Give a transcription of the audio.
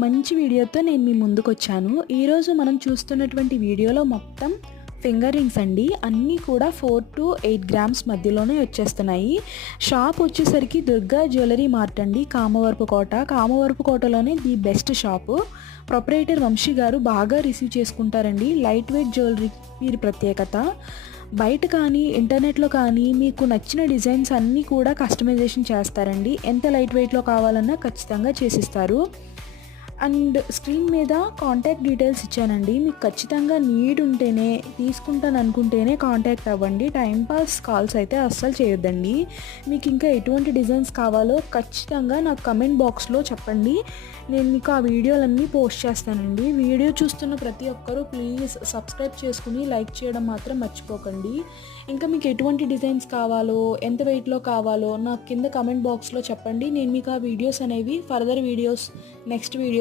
మంచి వీడియోతో నేను మీ ముందుకొచ్చాను. ఈరోజు మనం చూస్తున్నటువంటి వీడియోలో మొత్తం ఫింగర్ రింగ్స్ అండి. అన్నీ కూడా 4-8 గ్రామ్స్ మధ్యలోనే వచ్చేస్తున్నాయి. షాప్ వచ్చేసరికి దుర్గా జ్యువెలరీ మార్ట్ అండి, కామవరపుకోట. కామవరపుకోటలోనే the best shop. Proprietor Vamshi గారు బాగా రిసీవ్ చేసుకుంటారండి. లైట్ వెయిట్ జ్యువెలరీ వీరి ప్రత్యేకత. బయట కానీ ఇంటర్నెట్లో కానీ మీకు నచ్చిన డిజైన్స్ అన్నీ కూడా కస్టమైజేషన్ చేస్తారండి. ఎంత లైట్ వెయిట్లో కావాలన్నా ఖచ్చితంగా చేసిస్తారు. అండ్ స్క్రీన్ మీద కాంటాక్ట్ డీటెయిల్స్ ఇచ్చానండి. మీకు ఖచ్చితంగా నీడ్ ఉంటేనే, తీసుకుంటాను అనుకుంటేనే కాంటాక్ట్ అవ్వండి. టైంపాస్ కాల్స్ అయితే అస్సలు చేయొద్దండి. మీకు ఇంకా ఎటువంటి డిజైన్స్ కావాలో ఖచ్చితంగా నాకు కమెంట్ బాక్స్లో చెప్పండి. నేను మీకు ఆ వీడియోలన్నీ పోస్ట్ చేస్తానండి. వీడియో చూస్తున్న ప్రతి ఒక్కరూ ప్లీజ్ సబ్స్క్రైబ్ చేసుకుని లైక్ చేయడం మాత్రం మర్చిపోకండి. ఇంకా మీకు ఎటువంటి డిజైన్స్ కావాలో, ఎంత వెయిట్లో కావాలో నాకు కింద కమెంట్ బాక్స్లో చెప్పండి. నేను మీకు ఆ వీడియోస్ అనేవి ఫర్దర్ వీడియోస్ నెక్స్ట్ వీడియో